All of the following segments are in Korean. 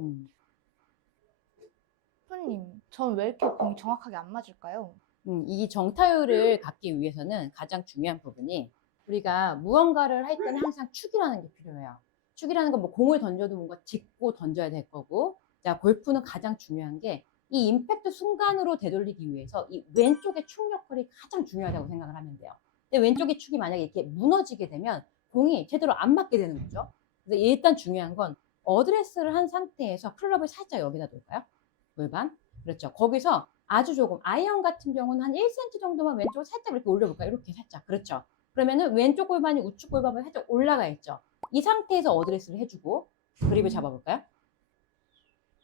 음. 프로님, 전 왜 이렇게 공이 정확하게 안 맞을까요? 음, 이 정타율을 갖기 위해서는 가장 중요한 부분이 우리가 무언가를 할 때는 항상 축이라는 게 필요해요. 축이라는 건 뭐 공을 던져도 뭔가 짚고 던져야 될 거고, 자, 골프는 가장 중요한 게 이 임팩트 순간으로 되돌리기 위해서 이 왼쪽의 축 역할이 가장 중요하다고 생각을 하면 돼요. 근데 왼쪽의 축이 만약에 이렇게 무너지게 되면 공이 제대로 안 맞게 되는 거죠. 그래서 일단 중요한 건 어드레스를 한 상태에서 클럽을 살짝 여기다 놓을까요? 골반. 그렇죠. 거기서 아주 조금 아이언 같은 경우는 한 1cm 정도만 왼쪽으로 살짝 이렇게 올려볼까요? 이렇게 살짝. 그렇죠. 그러면은 왼쪽 골반이 우측 골반에 살짝 올라가 있죠. 이 상태에서 어드레스를 해주고 그립을 잡아볼까요?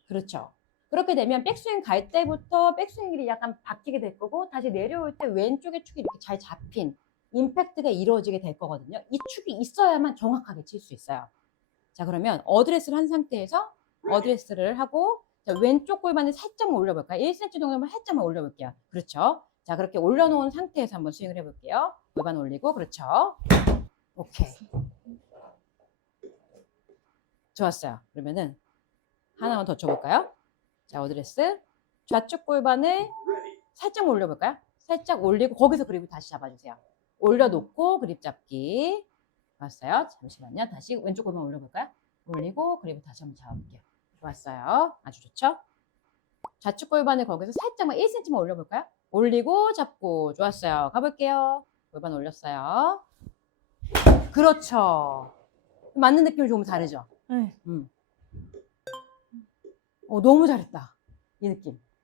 그렇죠. 그렇게 되면 백스윙 갈 때부터 백스윙 길이 약간 바뀌게 될 거고 다시 내려올 때 왼쪽의 축이 이렇게 잘 잡힌 임팩트가 이루어지게 될 거거든요. 이 축이 있어야만 정확하게 칠 수 있어요. 자 그러면 어드레스를 한 상태에서 어드레스를 하고 자, 왼쪽 골반을 살짝만 올려볼까요? 1cm 정도만 살짝만 올려볼게요. 그렇죠. 자 그렇게 올려놓은 상태에서 한번 스윙을 해볼게요. 골반 올리고 그렇죠. 오케이. 좋았어요. 그러면은 하나만 더 쳐볼까요? 자 어드레스 좌측 골반을 살짝 올려볼까요? 살짝 올리고 거기서 그립을 다시 잡아주세요. 올려놓고 그립 잡기. 좋았어요. 잠시만요. 다시 왼쪽 골반 올려볼까요? 올리고 그립을 다시 한번 잡아볼게요. 좋았어요. 아주 좋죠? 좌측 골반을 거기서 살짝만 1cm만 올려볼까요? 올리고 잡고 좋았어요. 가볼게요. 골반 올렸어요. 그렇죠. 맞는 느낌이 조금 다르죠? 네. 음. 어, 너무 잘했다. 이 느낌.